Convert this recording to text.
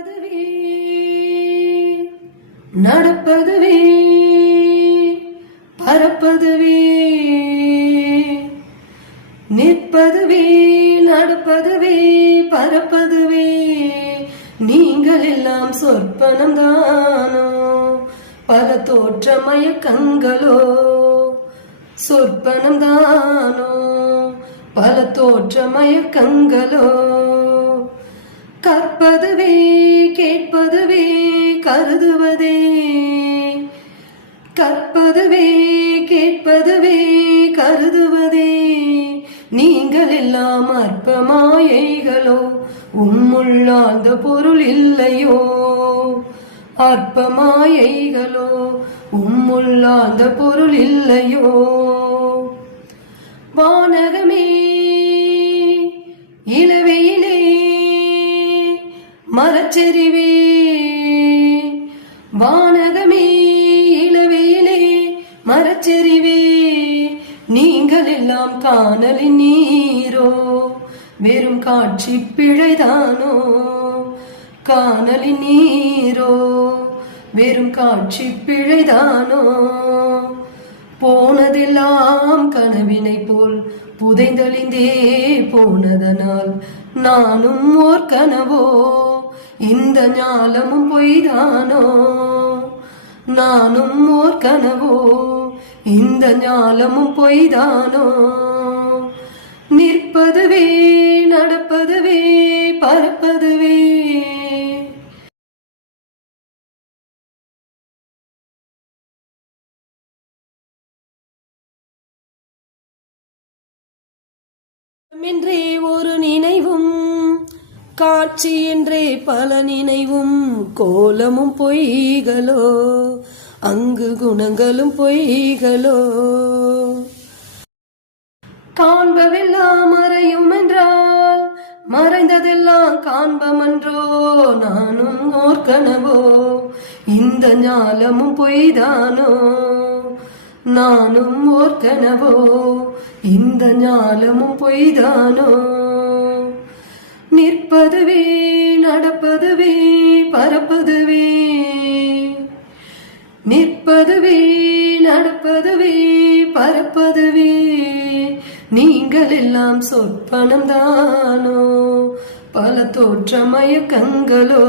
நிற்பதுவே நடப்பதுவே பறப்பதுவே நிற்பதுவே நடப்பதுவே பறப்பதுவே நீங்கள் எல்லாம் சொற்பனம் தானோ பல தோற்ற மயக்கங்களோ சொற்பனம் தானோ பல தோற்ற மயக்கங்களோ கற்பதுவே கேட்பதுவே கருதுவதே கற்பதுவே கேட்பதுவே கருதுவதே நீங்கள் எல்லாம் அற்ப மாயைகளோ உம்முள்ளாழ்ந்த பொருள் இல்லையோ அற்ப மாயைகளோ உம்முள்ளாழ்ந்த பொருள் இல்லையோ வானகமே இளவையிலே மரச்செறிவே வானகமே இளவையிலே மரச்செறிவே நீங்கள் எல்லாம் காணலின் நீரோ வெறும் காட்சி பிழைதானோ காணலின் நீரோ வெறும் காட்சி பிழைதானோ போனதெல்லாம் கனவினை போல் புதைந்தொழிந்தே போனதனால் நானும் ஓர் கனவோ இந்த ஞாலமும் பொய்தானோ நானும் ஓர் கனவோ இந்த ஞாலமும் பொய்தானோ நிற்பதுவே நடப்பதுவே பறப்பதுவே என்றே ஒரு நினைவும் காட்சி என்றே பல நினைவும் கோலமும் பொய்களோ அங்கு குணங்களும் பொய்களோ காண்பவெல்லாம் மறையும் என்றால் மறைந்ததெல்லாம் காண்பமன்றோ நானும் ஓர் கனவோ இந்த ஞாலமும் பொய்தானோ நானும் ஓர் கனவோ இந்த ஞாலமும் பொய்தானோ நிற்பதுவே நடப்பதுவே பறப்பதுவே நிற்பதுவே நடப்பதுவே பறப்பதுவே நீங்கள் எல்லாம் சொற்பனம் தானோ பல தோற்ற மயக்கங்களோ